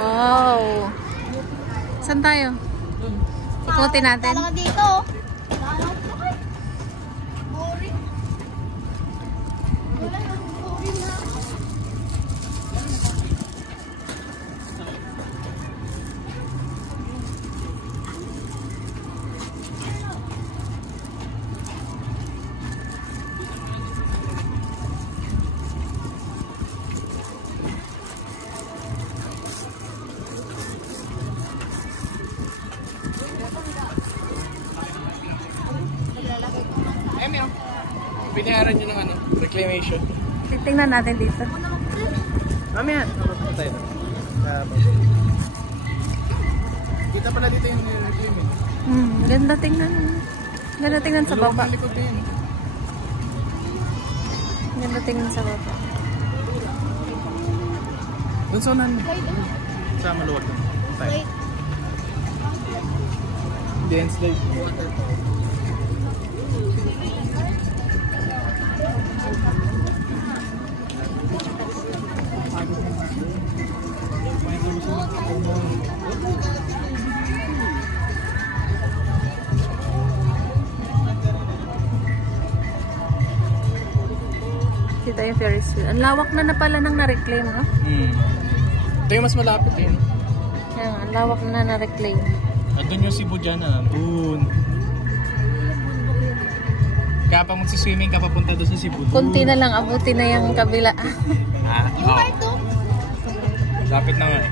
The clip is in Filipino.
Wow. Saan tayo? Ikutin natin. Talaga dito. Binayaran nyo ng ano, reclamation. Titingnan natin dito. Mamaya, tapos tayo. Kita pala dito yung reclaim. Ganda tingnan. Ganda tingnan sa baba. Ganda tingnan sa baba. Doon sa unan. Sa maluwag doon. Tayo. Dance slide. Dito yung Ferris wheel. Ang lawak na pala nang na-reclaim, no? Ito yung mas malapit eh. Yan, ang lawak na na-reclaim. At doon yung Cebu dyan ah. Boon. Kaya pa magsiswimming ka papunta doon sa Cebu. Kunti na lang, abuti na yung kabila. Lapit na nga eh.